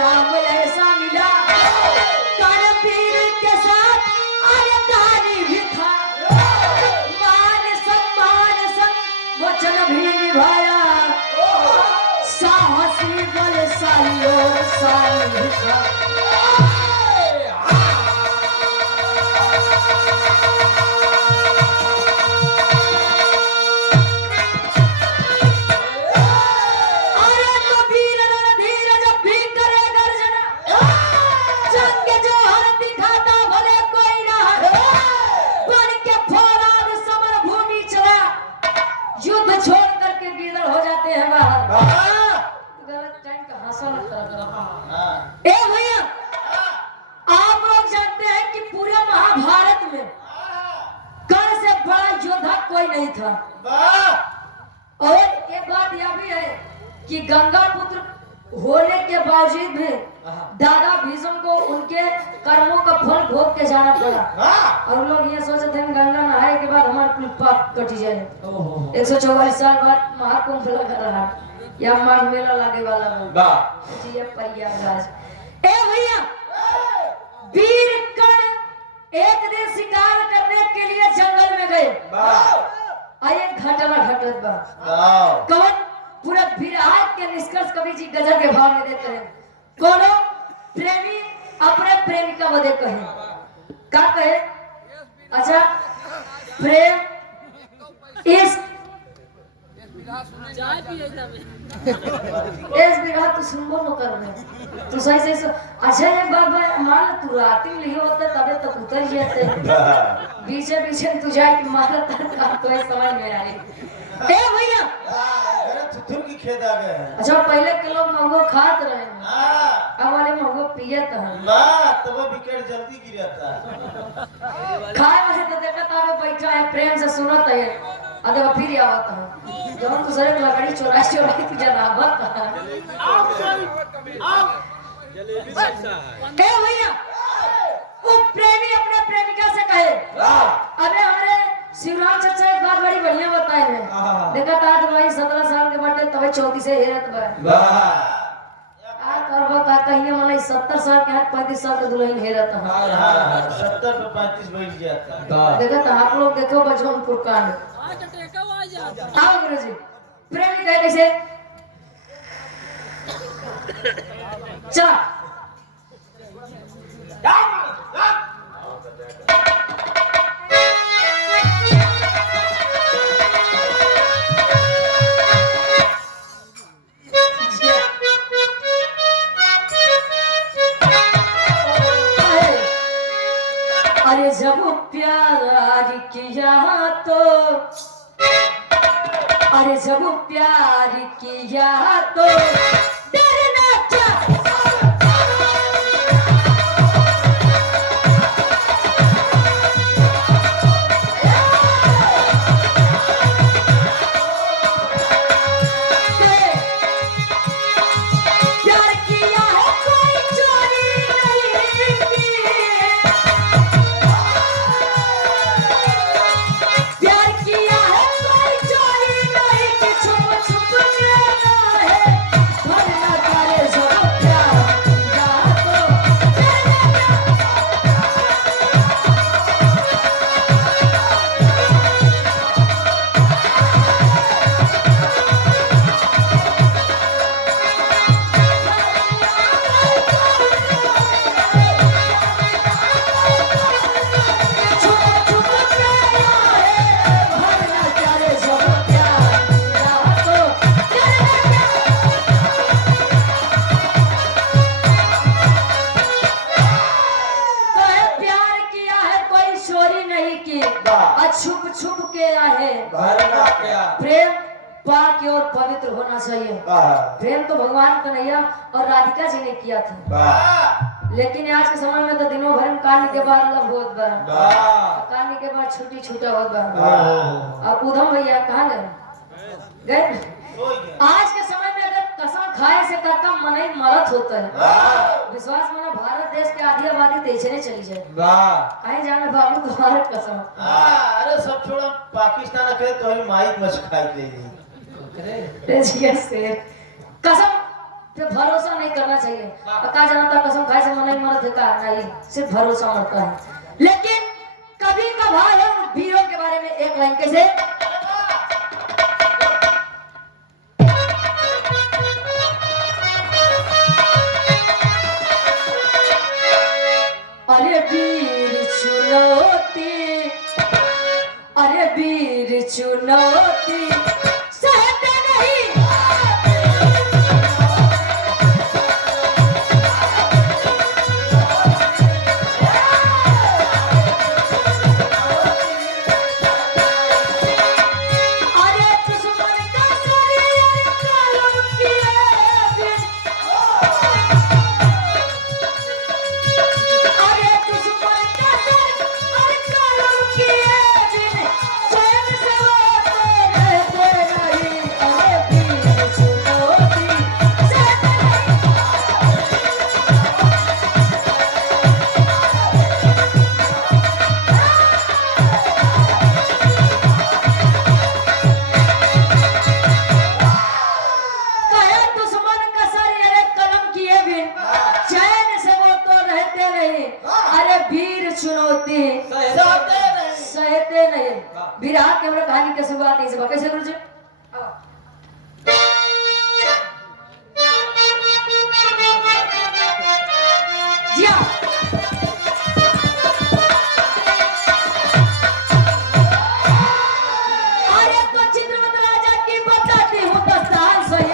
राम ऐसा मिला कानपीर के साथ अरे कहानी भी था मान सम्मान संग वचन भी निभाया साहसी बलशाली और शाली भी था नहीं था। और एक बात यह भी है कि गंगा पुत्र होने के बावजूद भी दादा भीष्म को उनके कर्मों का फल भोग के जाना पड़ा और लोग ये सोचते हैं गंगा नहाए के बाद हमारा कुल पाप कट जाए। 144 साल बाद महाकुंभ लग रहा या माघ मेला लगे वाला प्रयागराज। ए भैया वीर कर्ण एक दिन शिकार करने के लिए जंगल में गए आइए घटना घटत बा कौन पूरा विराट के निष्कर्ष कवि जी गजल के भाव में देते हैं। कोनो प्रेमी अपने प्रेमिका बदे कहे का कहे अच्छा प्रेम इस बिघा तू सुनबो न कर में तू सही से अच्छा एक बात मान तू रात में लियो होता तबे तक उतर जाते पीछे पीछे तू जाए कि मारा का तो समझ में आ रही ए भैया थुथुर की खेत आ गए हैं। अच्छा पहले के लोग मंगो खात रहे अब वाले मंगो पियत हैं तब विकेट जल्दी गिरता खाए वाले तो देखा था बैठा है प्रेम से सुनत है और देखो फिर आवत है जब दूसरे की लकड़ी चोरा चोरा की जनाबत है भैया वो प्रेमी अपने प्रेमिका से कहे अरे हमारे शिवराम चाचा एक बात बड़ी बढ़िया बताए हैं देखा था तुम्हारी 17 साल के बाटे तब 34 से हेरत बा आ करबो का कहिए मने 70 साल के 35 साल के दुल्हन हेरत हां 70 पे 35 बैठ जाता देखा था आप लोग देखो बचपनपुर कांड आओ गुरुजी प्रेमी कहे कैसे चला अरे जब प्यार किया तो अरे जब प्यार किया तो डरना छुप छुप के आए प्रेम पाक और पवित्र होना चाहिए। प्रेम तो भगवान कन्हैया और राधिका जी ने किया था लेकिन आज के समय में तो दिनों भर कान के बाद लव होत बा कान के बाद छुट्टी छूटा होत बा। अब उधम भैया कहाँ गए आज के समय में अगर कसम खाए से काका मन ही मरत होता है विश्वास माना भारत देश के आधी आबादी तेजने चली जाए कहीं जाने बाबू तुम्हारे कसम अरे सब छोड़ा पाकिस्तान के तो ही माइक मच खाई ले ली से कसम पे भरोसा नहीं करना चाहिए। कहा जाता कसम खाए से मन नहीं मरत है का नहीं, सिर्फ भरोसा मरता है। लेकिन कभी कभार हम वीरों के बारे में एक लाइन कैसे अरे वीर चुनौती, अरे वीर चुनौती सहते नहीं। अरे दुश्मन का शरीर कलम किए बिन, अरे दुश्मन का शरीर कलम किए बिन स्वयं से वो रहते नहीं। अरे वीर चुनौती सहते नहीं। कहे दुश्मन का शरीर कलम किए बिन चैन से वो तो रहते नहीं। अरे वीर चुनौती सहते नहीं। विराट के हमरा कहानी के शुरुआत ऐसे कैसे गुरु जी जी हाँ। अरे तो चित्रवत राजा की बताती हूँ दस्तान सही।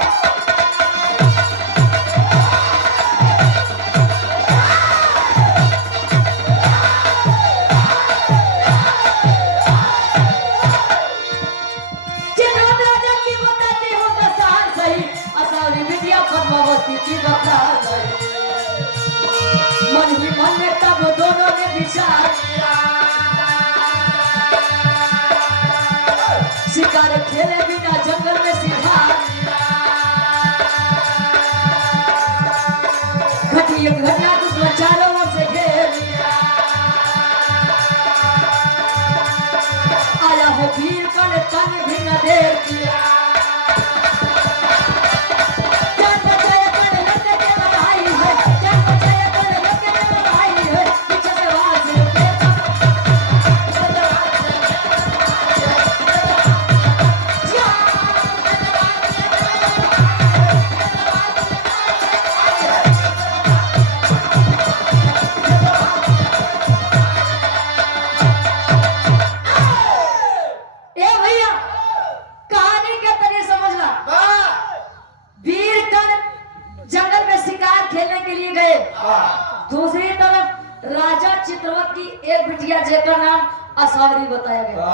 चित्रवत राजा की बताती हूँ दस्तान सही। असावरी विद्या पद्मावती की बता सही। मन ही मन में तब दोनों ने विचार किया, शिकार खेले बिना जंगल में शिकार। घटी एक घटना दुश्मन चारों ओर से घेर लिया। आया हो वीर कण तन भी न देर किया। जान बचाए कण लड़के के लड़ाई है, जान बचाए कण लड़के के लड़ाई है। पीछे से आवाज देता ए भैया कहानी के तने समझला। वीर कण जंगल में शिकार खेलने के लिए गए। दूसरी तरफ राजा चित्रवत की एक बिटिया जेकर नाम असावरी बताया गया।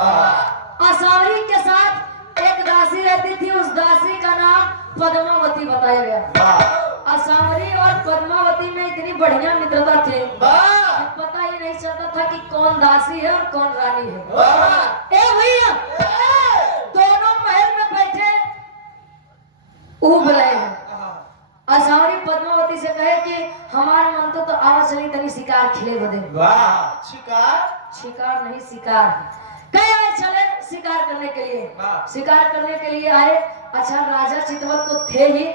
असावरी के साथ एक दासी रहती थी, उस दासी का नाम पद्मावती बताया गया। असावरी और पद्मावती में इतनी बढ़िया मित्रता थी कि पता ही नहीं चलता था कि कौन दासी है और कौन रानी है। ए भैया दोनों महल में बैठे उब रहे हैं। असावरी पद्मावती से कहे कि हमार मन तो आवाज चली तनी शिकार खेले बदे। शिकार नहीं शिकार कहे आए चले शिकार करने के लिए। शिकार करने के लिए आए। अच्छा राजा चित्रवत तो थे ही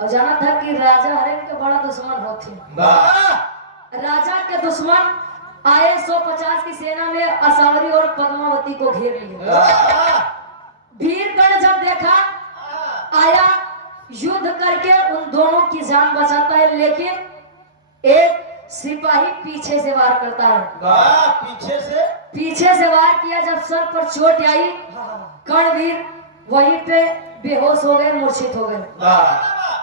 और जाना था कि राजा हरेन के बड़ा दुश्मन होते। राजा के दुश्मन आए 150 की सेना में असावरी और पद्मावती को घेर लिए। वीरगण जब देखा आया युद्ध करके उन दोनों की जान बचाता है, लेकिन एक सिपाही पीछे से वार करता है। पीछे से वार किया। जब सर पर चोट आई कर्णवीर वहीं पे बेहोश हो गए, मूर्छित हो गए।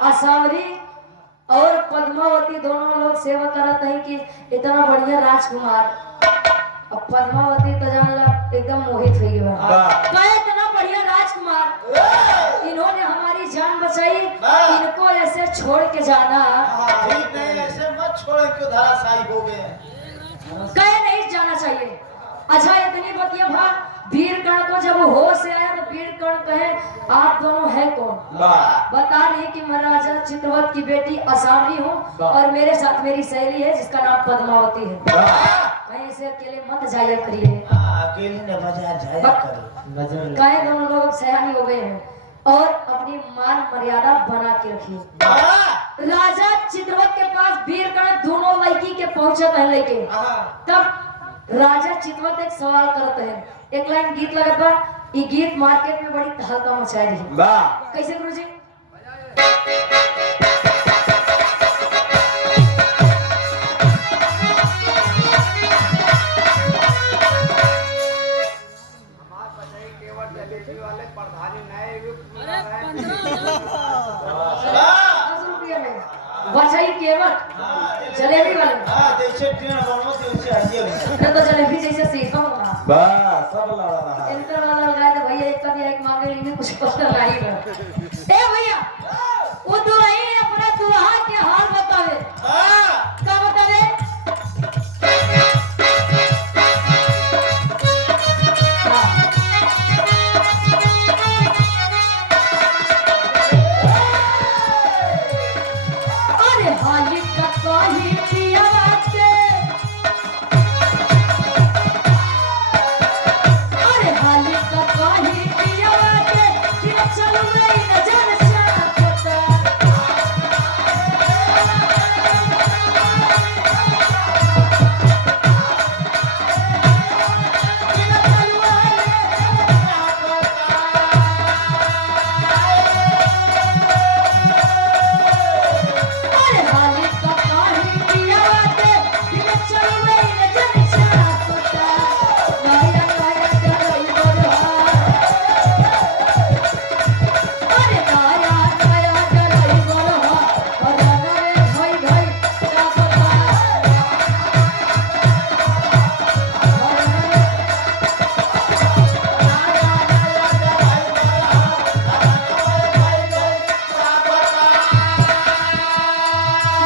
असावरी और पद्मावती दोनों लोग सेवा करते हैं कि इतना बढ़िया राजकुमार। अब पद्मावती तो जानला एकदम मोहित हो गई। इतना बढ़िया राजकुमार, इन्होंने हमारी जान बचाई, इनको ऐसे छोड़ के जाना ठीक नहीं, ऐसे मत छोड़ क्यों धराशायी हो गए। कहे नहीं जाना चाहिए। अच्छा इतनी बतिया भाग वीरगण को जब होश से आया तो वीरगण कहे आप दोनों है कौन? बता रही कि मैं राजा चित्रवत की बेटी असावरी हूँ और मेरे साथ मेरी सहेली है जिसका नाम पद्मावती है। कहीं से अकेले मत जाया करिए। अकेले न मजा जाया करिए। कहे दोनों लोग सयानी हो गए हैं और अपनी मान मर्यादा बना के रखिए। राजा चित्रवत के पास वीरकर्ण दोनों लड़की के पहुंचत है लेके तब राजा चित्रवत एक सवाल करते हैं। एक लाइन गीत लगत बा, ये गीत मार्केट में बड़ी तहलका मचाई रही। कैसे गुरुजी? बचाई केवट जलेबी वाले जैसे ट्रेन बनवा जैसे आइए न तो जलेबी जैसे सीखा होगा बस सब लड़ा रहा इंटर वाला लगाए तो भैया एक का भी एक मांगे लेंगे कुछ पता नहीं है। ए भैया वो दुल्हन अपने दुल्हा के हाल बतावे। क्या बतावे? अरे हाली कत्ता ही पिया के, अरे हाली कत्ता ही पिया के, फिर चलू नहीं नजर चाहता। अरे हाली कत्ता ही पिया के, फिर चलू नहीं नजर चाहता। नया नया करई बोलहा, अरे नया नया करई बोलहा, अरे नए धई धई का बता।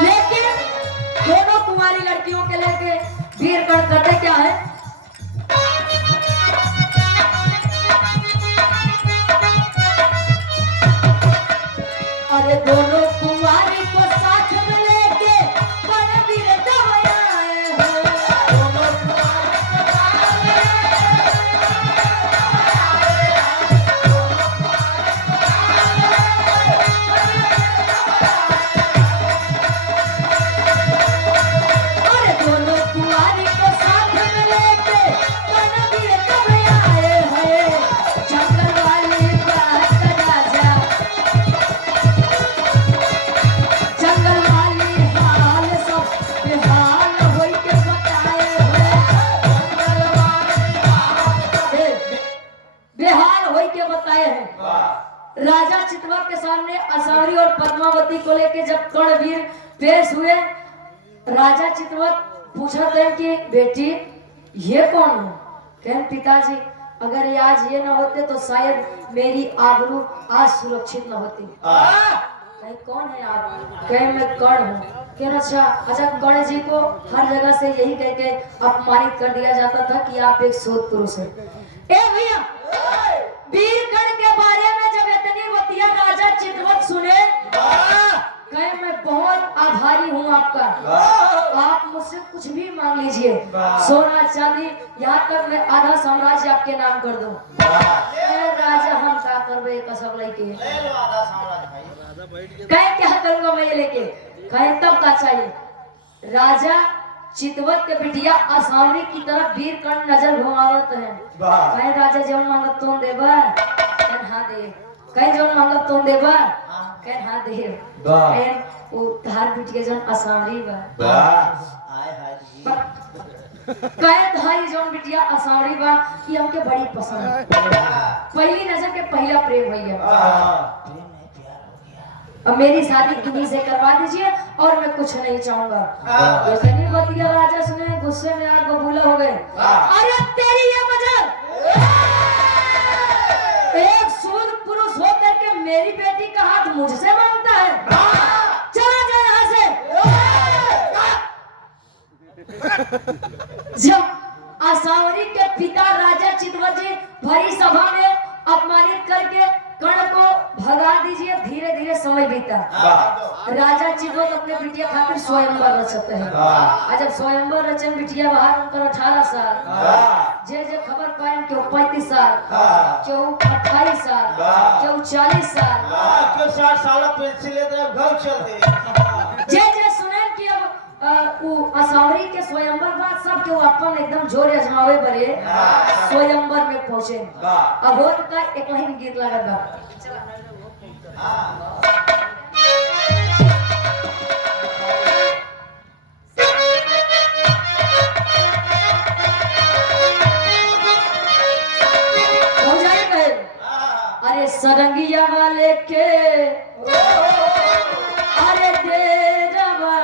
लेकिन दोनों कुमारी लड़कियों के लेके वीरकर्ण करते क्या है? अरे दोनों कुमारी को साथ में लेके रणवीर दवाया अरे दोनों कुमारी को साथ में लेके रणवीर दवाया है। जंगल वाली बात राजा, जंगल वाली हाल सब बेहाल होई के बताए हैं। बेहाल होई के बताए हैं। राजा चित्रवत के सामने असावरी और पद्मावती को लेके जब कर्णवीर पेश हुए, राजा चित्रवत पूछते हैं कि बेटी ये कौन है? कहें पिताजी अगर ये आज ये ना होते तो शायद मेरी आबरू आज सुरक्षित न होती। कहीं कौन है आप? कहीं मैं कर्ण हूँ। कह अच्छा अच्छा, कर्ण जी को हर जगह से यही कह के अपमानित कर दिया जाता था कि आप एक शोध पुरुष हैं। ए भैया, वीरकर्ण के बारे में जब इतनी बतिया राजा चित्रवत सुने, कहे मैं बहुत आभारी हूँ आपका, आप मुझसे कुछ भी मांग लीजिए, सोना चांदी, यहाँ तक मैं आधा साम्राज्य आपके नाम कर दूं। राजा हम क्या करबे कसम लेके? ले लो आधा साम्राज्य भाई। कहे क्या करूंगा मैं ये लेके? कहे तब का चाहिए? राजा चितवत के बिटिया असावरी की तरफ वीरकर्ण नजर घुमावत है। कहे राजा जौन मांगत तुम देबा? कहे हाँ दे। कहे जौन मांगत तुम देबा? कहे हाँ दे। कहे वो तार बिटिया जौन असावरी बा। हाय हाय जी। कहे तारी जौन बिटिया असावरी बा कि हमके बड़ी पसंद है। पहली नजर के पहला प्रेम भैया। अब मेरी शादी किन्हीं से करवा दीजिए और मैं कुछ नहीं चाहूंगा। जैसे नहीं बतिया राजा सुने, गुस्से में आग बबूला हो गए। अरे तेरी ये मजाल, एक सूद पुरुष होकर के मेरी बेटी का हाथ मुझसे मांगता है? चला जा यहाँ से। जब असावरी के पिता राजा चितवत जी भरी सभा में अपमानित करके कर्ण को भगा दीजिए, धीरे धीरे समय बीता। राजा चितवत अपने बिटिया खातिर स्वयंवर रचते हैं। और जब स्वयंवर रचन बिटिया बाहर उनकर 18 साल, जे जे खबर पाए क्यों 35 साल, क्यों 28 साल, क्यों 40 साल, क्यों 60 साल पेंसिल लेते घर चल दे। उ असावरी के स्वयंवर बाद सब के वो अपन एकदम जोर अजमावे बरे स्वयंवर में पहुंचे। अब होत का एक लाइन गीत लागत बा। हो जाए कहे अरे सरंगिया वाले के अरे डेरवा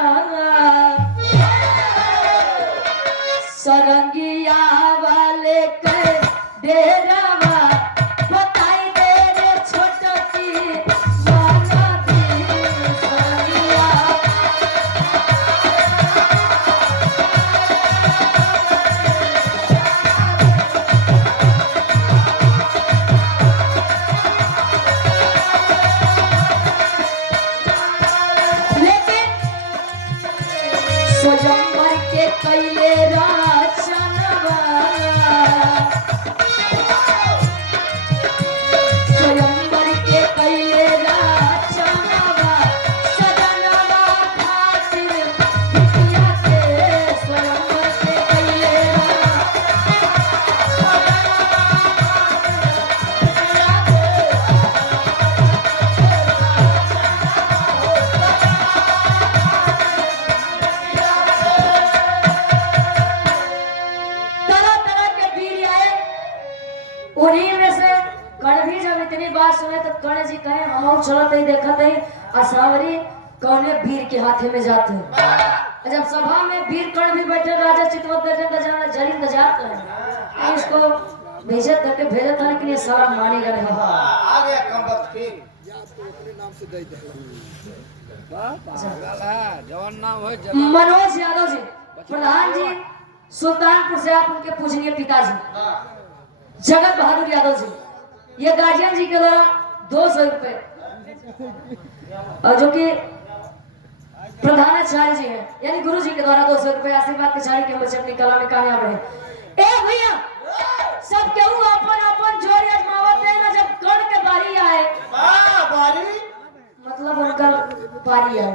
सरंगिया वाले के डेरवा बताई दे रे छोटकी माना दी सरंगिया स्वयंवर के कैले राचनवा स्वयंवर के कैले राचनवा सजनवा खातिर बिटिया के स्वयंवर के कैले उन्हीं में से कर्ण भी जब इतनी बात सुने तो कर्ण जी कहे हम चलते ही देखते ही असावरी कौने वीर के हाथे में जाते हैं। जब सभा में वीर कर्ण भी बैठे राजा चितवत बैठे तो जाना जरी न जाते हैं इसको भेजे करके भेजे था लेकिन ये सारा मानेगा नहीं। आ गया कम वक्त फिर मनोज यादव जी प्रधान जी सुल्तानपुर से आप उनके पूजनीय पिताजी जगत बहादुर यादव जी ये गार्जियन जी के द्वारा 200 रुपए और जो कि प्रधानाचार्य जी हैं यानी गुरु जी के द्वारा 200 रुपए आशीर्वाद के चारी के बच्चे अपनी कला में कामयाब रहे। ए भैया सब केहू अपन अपन जोर आजमावत है ना जब कर्ण के बारी आए बारी मतलब उनका बारी आए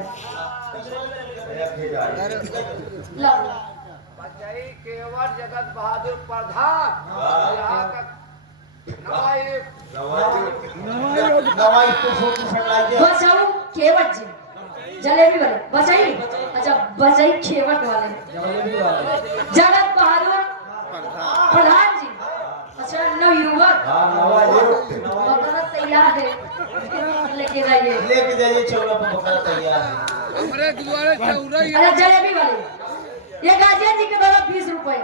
केवल जगत बहादुर प्रधान यहाँ का दवाई को फोटो फटलाइए बचाऊ केवट जी जलेबी वाले बचाई अच्छा बचाई केवट वाले जगत बहादुर प्रधान जी अच्छा नवयुवक बकरा तैयार है लेके जाइए चौरा पर बकरा तैयार है हमारे द्वारे चौरा अरे जलेबी वाले ये गार्जियन जी के द्वारा 20 रुपए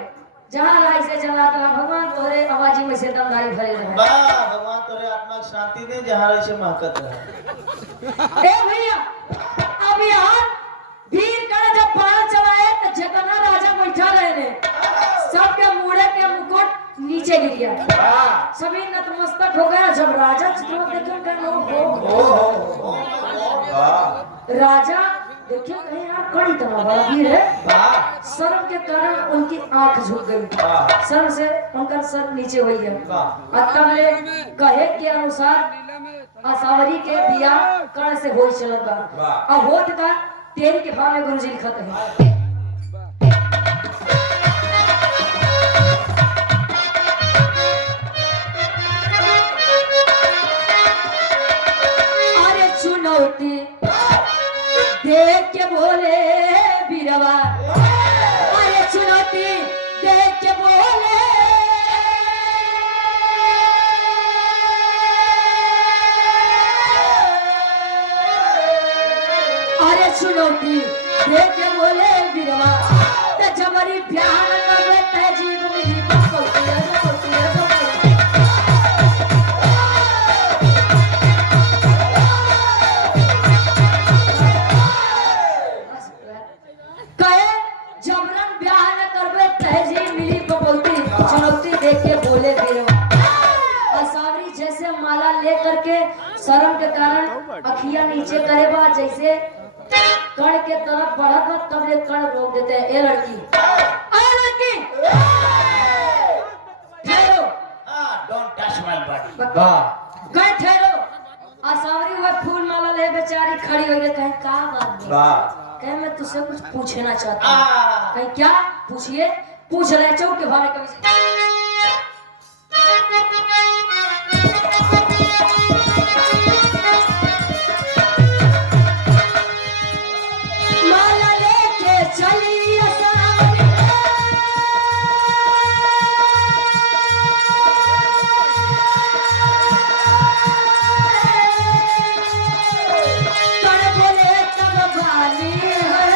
जहाँ लाई से चला भगवान तोरे आवाजी में से दमदारी भरे रहे भगवान तोरे आत्मा की शांति दे जहाँ रहे से महकत रहे। ए भैया अब यहाँ वीर कर्ण जब बाण चलाए तो जितना राजा बैठा रहे ने सबके मुड़े के मुकुट नीचे गिर गया सभी नतमस्तक हो गया। जब राजा चित्रवत देखे कहे हो राजा देखिए कहीं आप कड़ी तरह बड़ा वीर है शर्म के कारण उनकी आंख झुक गई शर्म से उनका सर नीचे हो गया। तब कहे के अनुसार असावरी के बिया कर्ण से हो चलत बा अब होत का तेरी के भाव में गुरुजी लिखत है। अरे चुनौती देख के बोले बीरवा अरे चुनौती देख के बोले अरे चुनौती देख के बोले बीरवा ते जबरी प्यार करवे ते जीव मिली चुनौती देख के बोले बीरवा असावरी जैसे माला ले करके शर्म के कारण अखियां नीचे करे बा जैसे कर्ण के तरफ बढ़त बा तब ले कर्ण रोक देते हैं। ए लड़की ठहरो डोंट टच माय बॉडी कहीं ठहरो असावरी हुए फूल माला ले बेचारी खड़ी हो गई कहीं का बात नहीं कहे मैं तुझसे कुछ पूछना चाहता हूँ। हाँ। कहीं क्या पूछिए, पूछ रहे चौक के भारे कभी से। माला लेके चली असानी, कर बोले तब बानी है,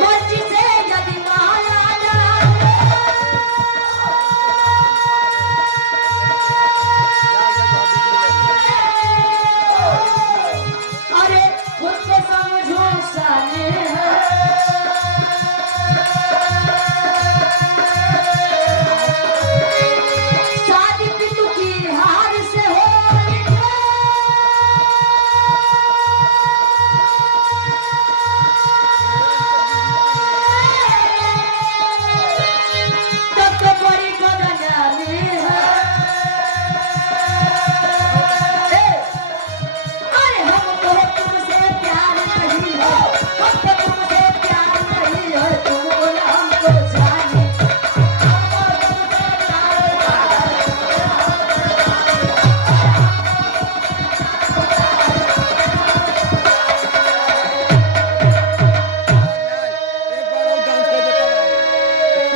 मर्जी से यदि माला जाए, अरे खुद को समझो साने है, शादी पितु की हार से हो, तब तो बड़ी गगनानी है। अरे हमको तुमसे प्यार नहीं है, हमको तुमसे प्यार नहीं है, तुमको ना हमको जाने,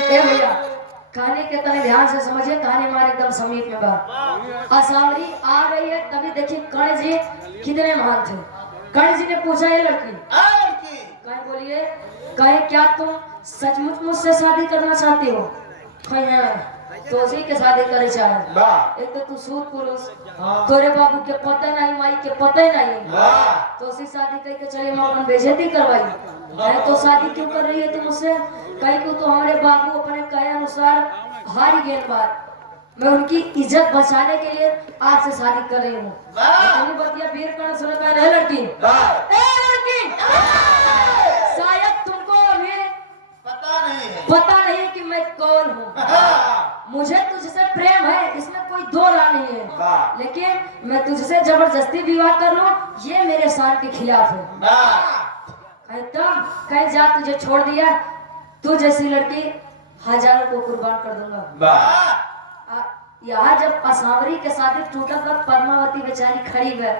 ए भैया कहानी के तने ध्यान से समझिए, कहानी हमारे एकदम समीप में बा। असावरी आ गई है, तभी देखिए कर्ण जी कितने महान थे। कर्ण जी ने पूछा ये लड़की लड़की कहे बोलिए, कहे क्या तुम सचमुच मुझसे शादी करना चाहती हो? कहे हाँ, तो उसी के शादी करे चाहे। वाह एक तो तू सूद पुरुष, हाँ। तोरे बाबू के पते नहीं, माई के पते नहीं, वाह तो उसी शादी करके चले मैं अपन बेइज्जती करवाई। कहे तो शादी क्यों कर रही है तुम मुझसे? कहे को तो हमारे बाबू अपने कहे अनुसार हारी गेंद बात, मैं उनकी इज्जत बचाने के लिए आपसे शादी कर रही हूँ। वाह बतिया वीर कर्ण सुन पा रहे लड़की, वाह ए लड़की, शायद तुमको अभी पता नहीं है पता नहीं कि मैं कौन हूँ। हाँ। मुझे तुझसे प्रेम है, इसमें कोई दो राय नहीं है, वाह लेकिन मैं तुझसे जबरदस्ती विवाह कर लूं, ये मेरे शान के खिलाफ है। वाह तब कहीं जा तुझे छोड़ दिया, तू जैसी लड़की हजारों को कुर्बान कर दूंगा। वाह यहाँ जब असावरी के शादी टूटा पर पद्मावती बेचारी खड़ी है,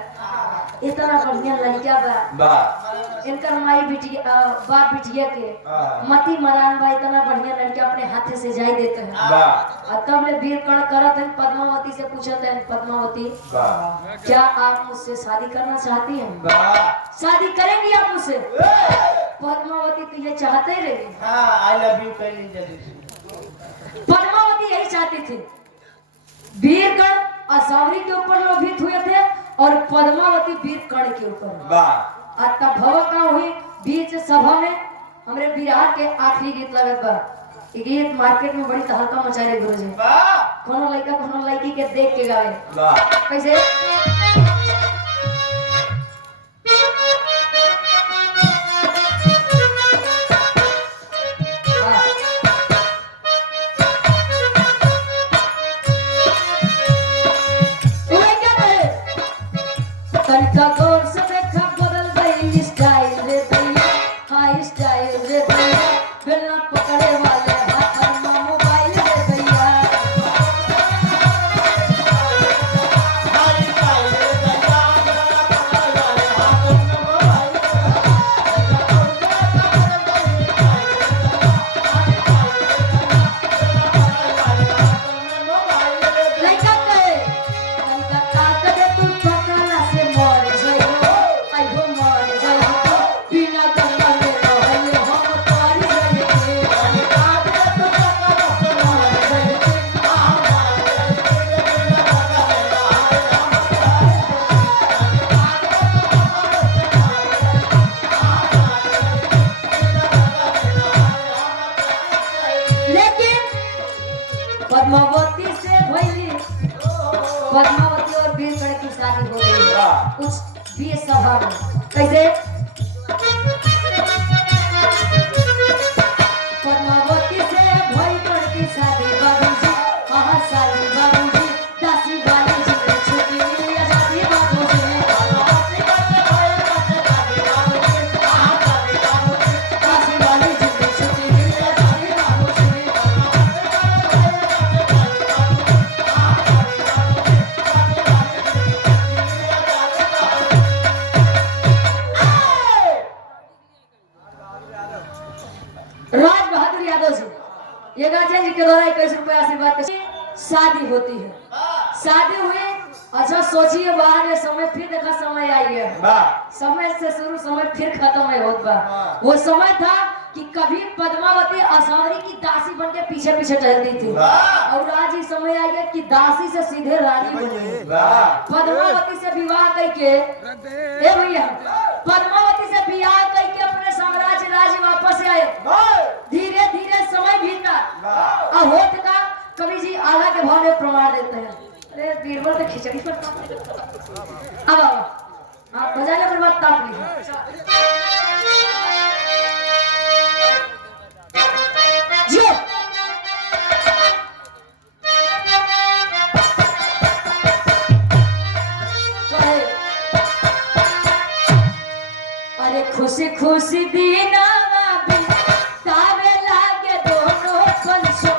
इतना बढ़िया लड़किया बा, वाह इनकर माई बिटिया बाप बिटिया के हाँ। मती मरान बा, इतना बढ़िया लड़किया अपने हाथे से जाई देते हैं। वाह और तब ले वीर कर्ण करत हैं, पद्मावती से पूछते हैं, पद्मावती वाह क्या आप मुझसे शादी करना चाहती हैं? वाह शादी करेंगी आप मुझसे? पद्मावती तो ये चाहते ही रही, हाँ आई लव यू पहली जल्दी से पद्मावती यही चाहती थी। वीर कर्ण असावरी के ऊपर लोभित हुए थे और पद्मावती वीर कर्ण के ऊपर। वाह और तब भवक का हुई बीच सभा में हमरे बिहार के आखिरी गीत लगत बा। ये गीत मार्केट में बड़ी तहलका मचाए रहे गुरुजी। वाह कोनो लड़का कोनो लड़की के देख के गावे वाह कैसे? तनिका गौर से देखा बदल गई स्टाइल रे भैया, हाई स्टाइल रे भैया, बेलना पकड़े वाले हाथ में मोबाइल रे भैया। लड़का कहे तनिका ताक दे तू पकड़ा से मर जाइयो, आई हो मर जाइयो, बिना गंगा में रहले हम तर जाइए। ताक दे तू पकड़ा से मर जाइयो, लेकिन पद्मावती से भइली, पद्मावती और वीर कर्ण की शादी हो गई कुछ 20 सभा में। कैसे? पद्मावती से भई कर्ण की शादी बाबूजी, हाँ शादी बाबूजी, दासी वाली जी ने छुट्टी मिली शादी होती है। शादी हुई, अच्छा सोचिए बाहर ये समय फिर देखा समय आई है, समय से शुरू समय फिर खत्म है होत बा। वो समय था कि कभी पद्मावती असौरी की दासी बन के पीछे पीछे टहलती थी, और आज ही समय आई है कि दासी से सीधे रानी बन गई। पद्मावती से विवाह करके ए भैया, पद्मावती से विवाह करके अपने साम्राज्य राज्य वापस आए। धीरे धीरे समय बीता, और होत का कवि जी आला के भाव में प्रमाण देते हैं। अरे बीरबल तो खिचड़ी पर अब आप बजाने पर बात ताप ली जो अरे खुशी खुशी दीना तावे लागे दोनों पंछों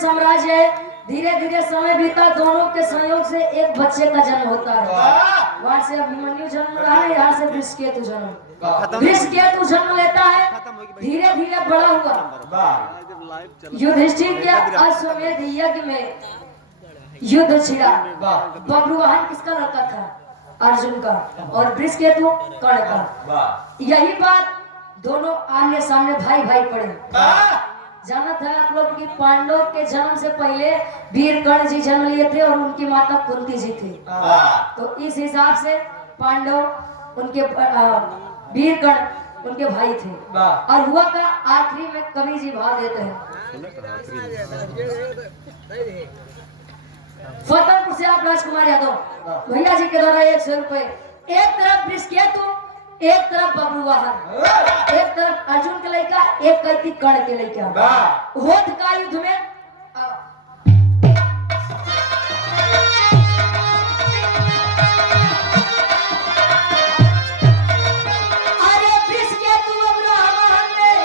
साम्राज्य है। धीरे धीरे समय बीता, दोनों के संयोग से एक बच्चे का जन्म होता है। वहां से अभिमन्यु जन्म रहा है, यहाँ से वृषकेतु जन्म। वृषकेतु जन्म लेता है, धीरे धीरे बड़ा हुआ। युधिष्ठिर के अश्वमेध यज्ञ में युद्ध छिड़ा। बब्रुवाहन किसका लड़का था? अर्जुन का, और वृषकेतु कर्ण का। यही बात दोनों आमने सामने भाई भाई पड़े। जाना था आप लोग कि पांडव के जन्म से पहले वीर कर्ण जी जन्म लिए थे और उनकी माता कुंती जी थी। तो इस हिसाब से पांडव उनके वीर कर्ण उनके भाई थे। और हुआ का आखिरी में कवि जी भाव देते हैं। फतेहपुर से आप राजकुमार यादव भैया जी के द्वारा 100 रुपए। एक तरफ वृषकेतु, एक तरफ बब्रुवाहन, एक तरफ अर्जुन के लड़का, एक कैती कर्ण के लड़का। होठ का युद्ध में अरे वृषकेतु बब्रुवाहन में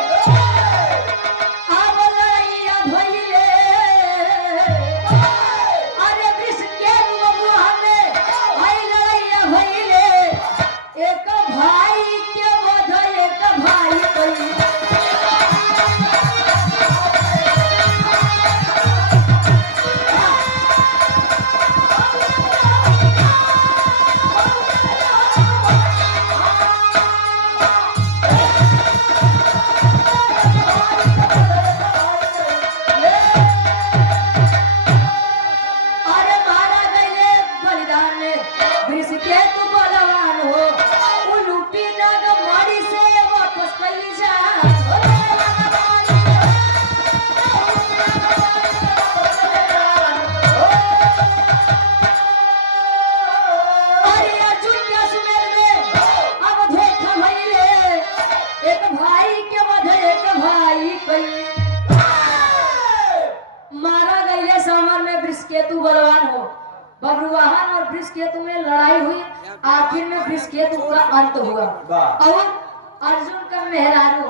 अब लड़ाइया भइले। अरे वृषकेतु बब्रुवाहन में आई लड़ाइया भइले। एक भाई के वध एक भाई कई। अरे मारा गए बलिदान में वृषकेतु बलवान हो। उलूपी नग मारी से वापस कई जा। अरे अर्जुन के अश्वमेध में अब धोखा भइले। एक भाई के वध एक भाई कई। मारा गए समर में वृषकेतु बलवान हो। बब्रुवाहन और वृषकेतु में लड़ाई हुई। आखिर में वृषकेतु का अंत हुआ और अर्जुन का मेहरारू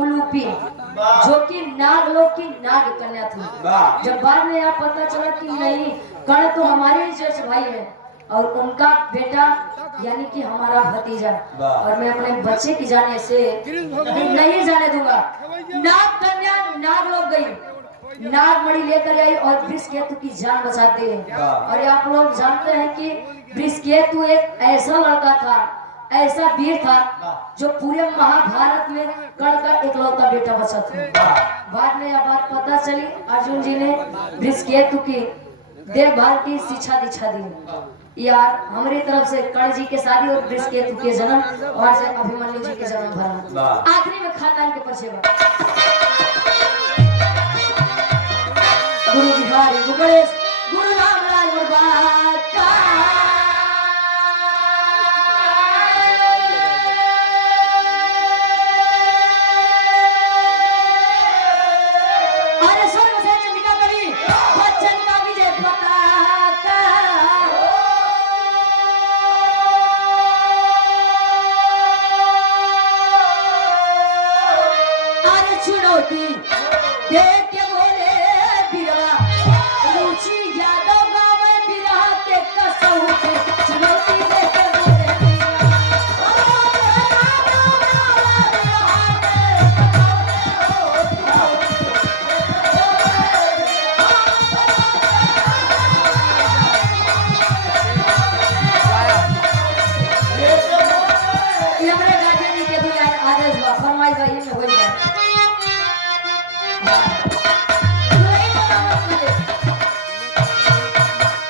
उलूपी, जो कि नागलोक की नाग कन्या थी। जब बाद में यह पता चला कि नहीं, कर्ण तो हमारे ही जैसे भाई है और उनका बेटा यानी कि हमारा भतीजा, और मैं अपने बच्चे की जाने से नहीं जाने दूंगा। नाग कन्या नागलोक गई नागमणि लेकर आई और वृषकेतु की जान बचाते हैं। और आप लोग जानते हैं कि वृषकेतु एक ऐसा लड़का था, ऐसा वीर था जो पूरे महाभारत में कर्ण का इकलौता बेटा बचा था। बाद में यह बात पता चली, अर्जुन जी ने वृषकेतु की देखभाल की, शिक्षा दीक्षा दी। यार हमारी तरफ से कर्ण जी के शादी और वृषकेतु के जन्म और से अभिमन्यु जी के जन्म भरा। आखिरी में खानदान के परिचय गुरु बिहारी गणेश